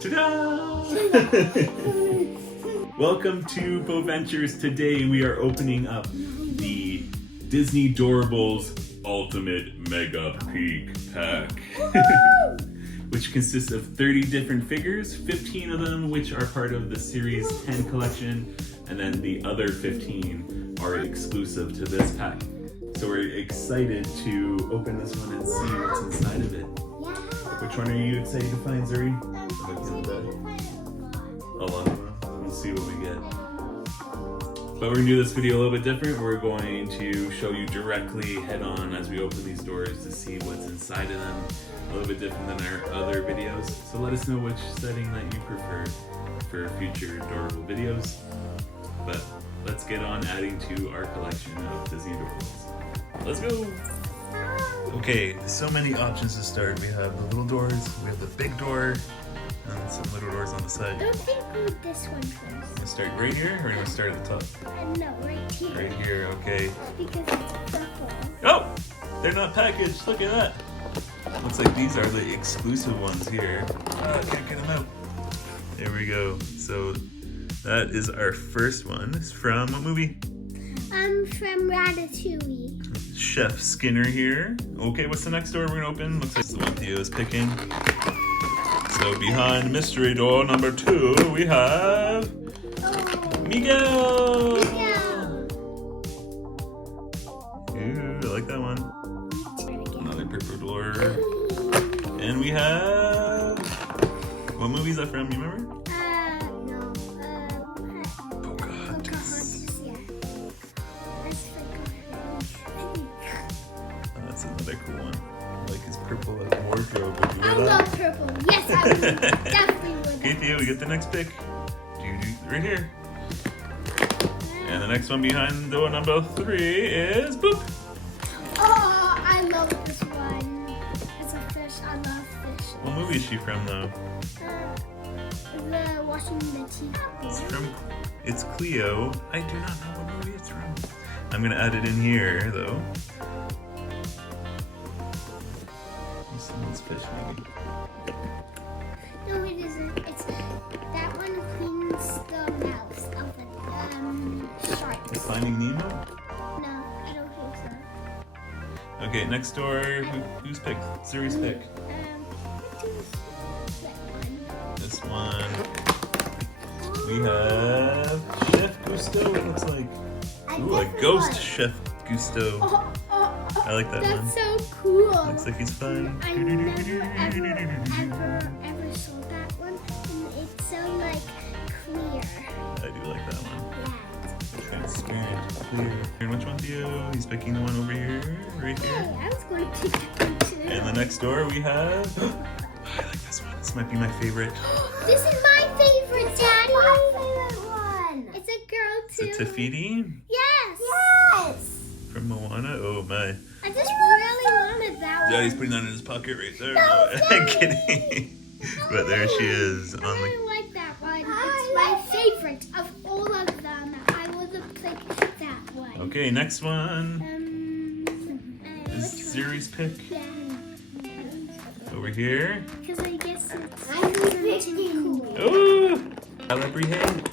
Ta-da! Welcome to Boventures. Today we are opening up the Disney Doorables Ultimate Mega Peak Pack, which consists of 30 different figures, 15 of them which are part of the Series 10 collection, and then the other 15 are exclusive to this pack. So we're excited to open this one and see what's inside of it. Which one are you excited to find, Zuri? A lot of them. We'll see what we get. But we're going to do this video a little bit different. We're going to show you directly head on as we open these doors to see what's inside of them. A little bit different than our other videos. So let us know which setting that you prefer for future adorable videos. But let's get on adding to our collection of Disney Doorables. Let's go! Okay, so many options to start. We have the little doors, we have the big door, and some little doors on the side. I don't think with this one first. You want to start right here, or you want to start at the top? No, right here. Right here, okay. Because it's purple. Oh! They're not packaged, look at that! Looks like these are the exclusive ones here. Oh, I can't get them out. There we go. So, that is our first one. It's from what movie? From Ratatouille. Chef Skinner here. Okay, what's the next door we're gonna open? Looks like it's the one Theo is picking. So behind mystery door number 2, we have Miguel. Ooh, I like that one. Another purple door. And we have, what movie is that from? You remember? No. Pocahontas. That's another cool one. I like his purple wardrobe. Would you I wear that? love purple. Yes, I would. Definitely would. Okay, Theo, we get the next pick. Right here. And the next one behind door number 3 is boop. Oh, I love this one. It's a fish. I love fish. What movie is she from, though? The washing the teeth. It's Cleo. I do not know what movie it's from. I'm gonna add it in here, though. Someone's fish, maybe. No, it isn't. It's that one cleans the mouth of the sharks. It's Finding Nemo? No, I don't think so. Okay, next door. Who's pick? Zuri's pick. This one. We have Chef Gusteau, it looks like. Ooh, a ghost Chef Gusteau. I like that one. That's so cool. Looks like he's fun. I never ever saw that one, and it's so like clear. I do like that one. Yeah. Transparent, clear. And which one, Theo? He's picking the one over here, right Hey, here. I was going to pick that one too. And the next door we have. I like this one. This might be my favorite. This is my favorite, Daddy. My favorite one. It's a girl too. It's a Tafiti Yes. from Moana. Oh my. I just really wanted that one. Daddy's putting that in his pocket right there. No, I'm kidding. But there she is. I On the. really like that one. It's my favorite of all of them. I would have picked that one. Okay, next one is Which one? Zuri's pick. Yeah. Over here. Because I guess it's cool. Oh, Alabrije.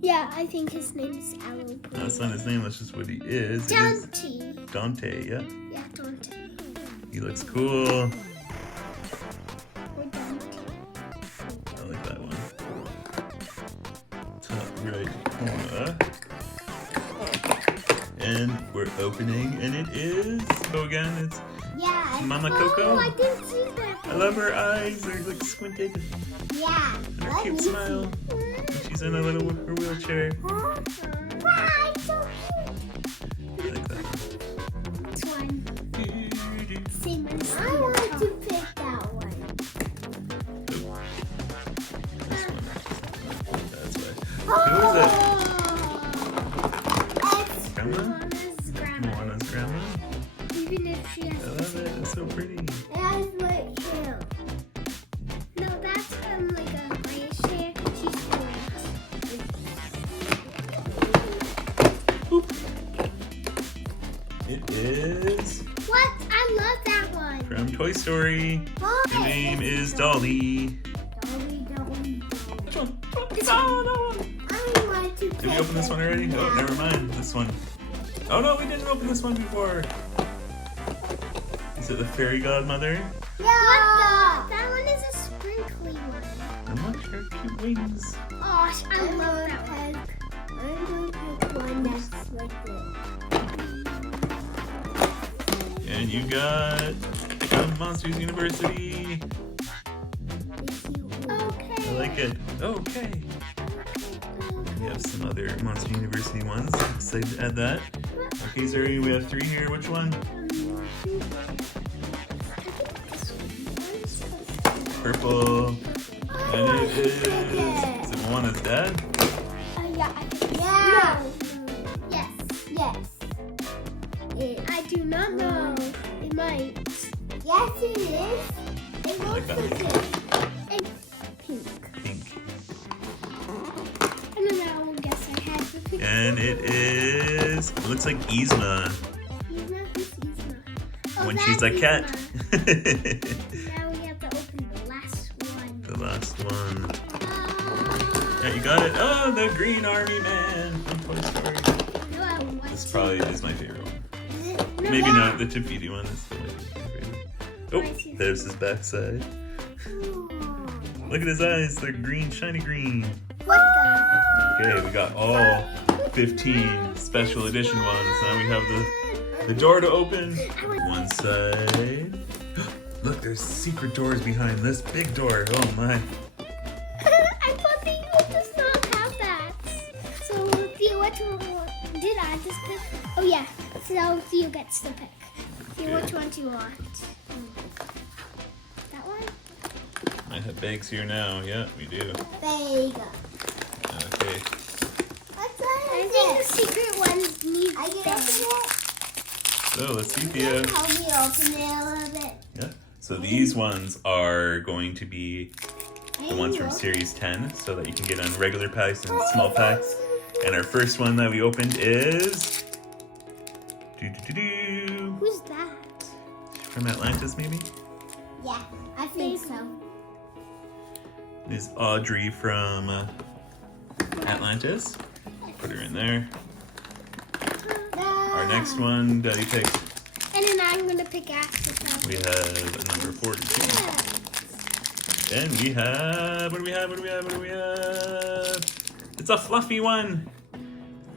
Yeah, I think his name is Aloe. That's not his name. That's just what he is. It is Dante. Dante. Yeah. Yeah, Dante. He looks cool. Or Dante. I like that one. Top right corner. And we're opening, and it is. Oh, again, it's Mama Coco. Oh, I didn't see that. I love her eyes. They're like squinted. Yeah. And her cute smile. And she's in her wheelchair. Wow, it's so cute. I like that one. This one. Same as I want to pick that one. This one. That's right. Oh! Who is it? Grandma? Moana's grandma. Moana's grandma? Even if she has I love it. It's so pretty. It has white hair. No, that's like a grayish hair. She's white. Boop. It is What? I love that one. from Toy Story. Why? Her name is Dolly. Dolly, Dolly, No. I want to Did we open this one already? Oh, never mind. This one. Oh no, we didn't open this one before. Is it the fairy godmother? Yeah. What the? That one is a sprinkly one. And look, her cute wings. Oh, I love that one. I'm going to pick one that's like this. And you got from Monsters University. Okay. I like it. Okay. We have some other Monster University ones. Excited to add that. Okay, Zuri, we have 3 here. Which one? Purple. And it is it Moana's dad? Yeah, I think. Yeah. No. Yes. I do not know. It might. Yes, it is. It I like that looks one. like pink. Pink. I don't know. I would guess I had the picture. And it is, it looks like Yzma Yzma? Who's Yzma? Oh, when that's she's a cat. Yzma. Now we have to open the last one. The last one. Yeah, you got it. Oh, the Green Army Man from Toy Story. No, I want This to. probably is my favorite one. No, Maybe yeah. not. The Tafiti one is still my favorite. Oh, there's his backside. Look at his eyes. They're green, shiny green. What the? Okay, we got all 15 special edition ones. Now we have the door to open. One side. Look, there's secret doors behind this big door. Oh my. I thought that you does not have that. So, Theo, which one did I just pick? Oh, yeah. So, Theo gets to pick. Theo, Okay. which one do you want? That one? I have bags here now. Yeah, we do. Bag. Okay. I think the secret ones need bags. So let's see, Theo. Help me open it a little bit. Yeah. So these ones are going to be the ones from Series 10, so that you can get on regular packs and small packs. And our first one that we opened is Who's that? from Atlantis, maybe. Yeah, I think so. Is Audrey from Atlantis. Put her in there. Our next one, Daddy picked. And then I'm going to pick after that. We have a number 42. And we have, what do we have? It's a fluffy one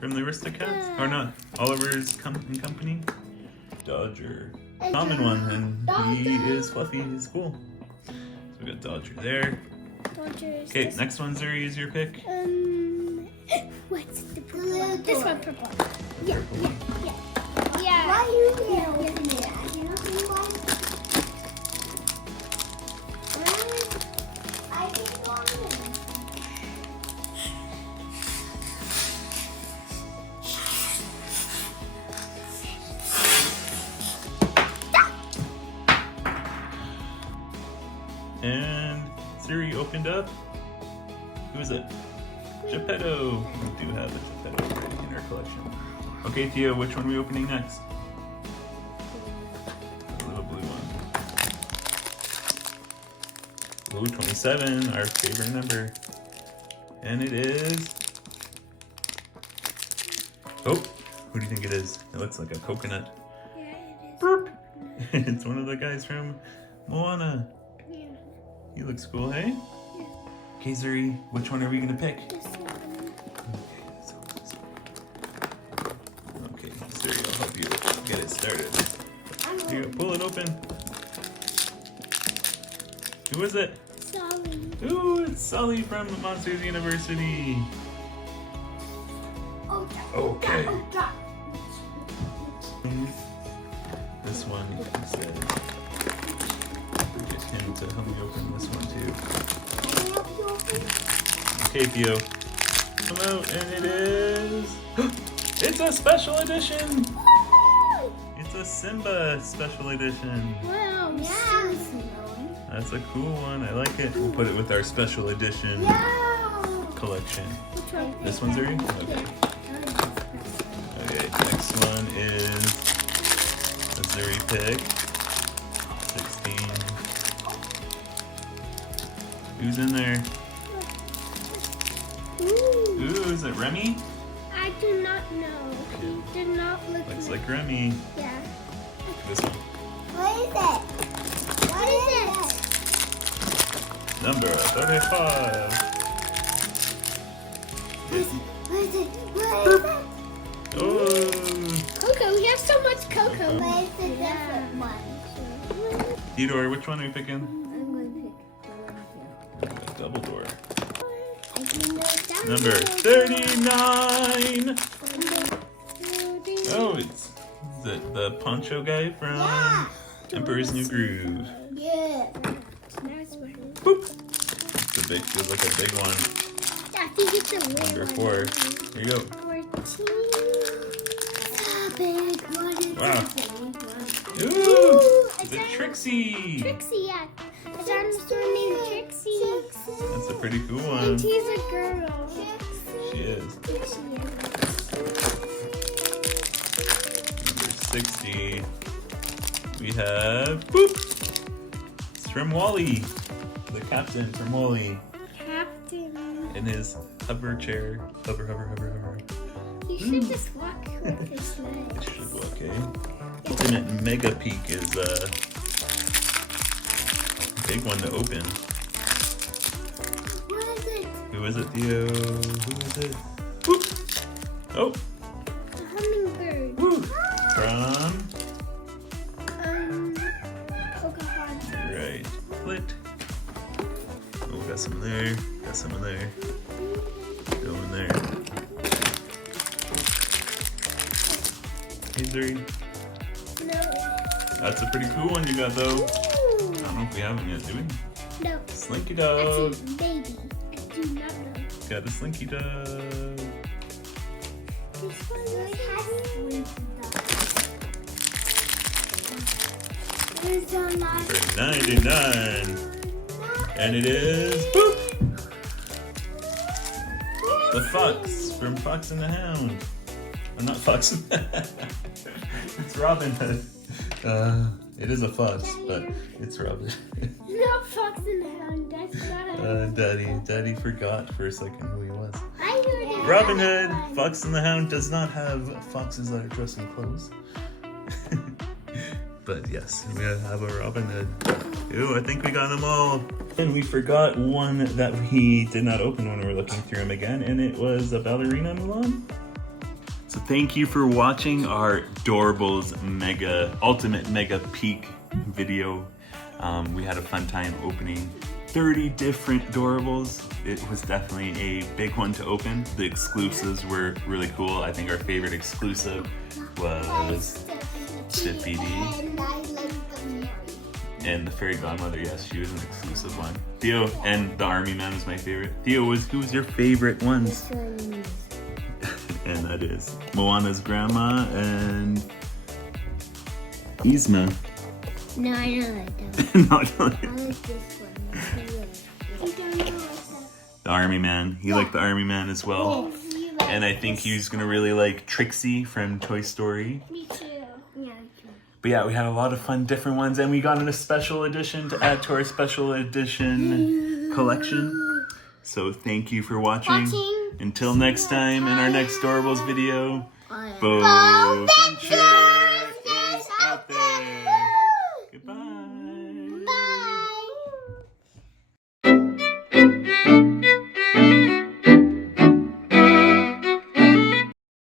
from the Aristocats. Or not, Oliver's Company. Dodger. Common one, and he is fluffy, he's cool. So we got Dodger there. Okay, next one, Zuri, is your pick. What's the purple one? This one purple. Yeah. Why are you open it? You know why? I didn't want it. And Zuri opened up. Who is it? Geppetto. We do have a Geppetto already in our collection. Okay, Theo, which one are we opening next? The little blue one. Blue 27, our favorite number. And it is... Oh, who do you think it is? It looks like a coconut. Yeah, it is. Burp. It's one of the guys from Moana. Yeah. He looks cool, hey? Yeah. Okay, Zuri, which one are we gonna pick? This one. Okay, Zuri, I'll help you get it started. Here, pull it open. Who is it? Sorry. Ooh, it's Sully from Monsters University. Okay. This one, he said. Get him to help me open this one too. Okay, Theo. Come out, and it is. It's a special edition. It's a Simba special edition. Wow. Yeah. That's a cool one. I like it. We'll put it with our special edition collection. Which one? This one's Zuri? Okay. Okay, next one is a Zuri pick. 16. Who's in there? Ooh, is it Remy? I do not know. He did not look. Looks like Remy. Yeah. This one. What is it? What is it? Number 35. What is it? Oh. Cocoa. We have so much cocoa. What is the different one? Theodore, which one are you picking? I'm going to pick the one here. Double door. I do know that. Number 39. Oh, it's the poncho guy from Emperor's New Groove. Yeah. Boop. It's a big, feels like a big one. I think it's a Number weird 4. Here you go. 14. Big one. Wow. Ooh. Ooh, the Trixie. Trixie, yeah. A dinosaur named Trixie. That's a pretty cool And one. she's a girl. She is. Number 60. We have boop. It's from Wally, the captain from Wally, Captain. in his hover chair. Hover. You should just walk with his It legs. should look okay. Ultimate Mega Peak is a big one to open. What is it? Who is it, Theo? Who is it? Whoop. Oh, A hummingbird. woo. From Pocahontas. right. Split. Oh, got some in there. Got some in there. Go in there. Hey, 3. No. That's a pretty cool one you got, though. I Ooh. don't know if we have them yet, do we? No. Slinky That's Dog. a baby. I do not know. Got a Slinky Dog. This one has There's a lot. For 99. And it is boop. The Fox from Fox and the Hound. I'm not Fox. It's Robin Hood. It is a fox, but it's Robin. no Fox and the Hound. That's not. Daddy forgot for a second who he was. I heard it. Robin Hood, Fox and the Hound does not have foxes that are dressed in clothes. But yes, we have a Robin Hood. Ooh, I think we got them all. And we forgot one that we did not open when we were looking through them again, and it was a ballerina Mulan. So thank you for watching our Doorables Ultimate Mega Peak video. We had a fun time opening 30 different Doorables. It was definitely a big one to open. The exclusives were really cool. I think our favorite exclusive was Stiffy D. And I like the Mary. And the Fairy Godmother, yes, she was an exclusive one. Theo and the Army Man was my favorite. Theo, who was your favorite ones? And that is Moana's grandma and Yzma. No, I don't like that No, I don't one. like- I like this one. I don't know what's that. The Army Man. He liked the Army Man as well. And I think he's gonna really like Trixie from Toy Story. Me too. Yeah, But yeah, we had a lot of fun different ones, and we got in a special edition to add to our special edition collection. So thank you for watching. Until next time in our next Doorables video, Bow Venture!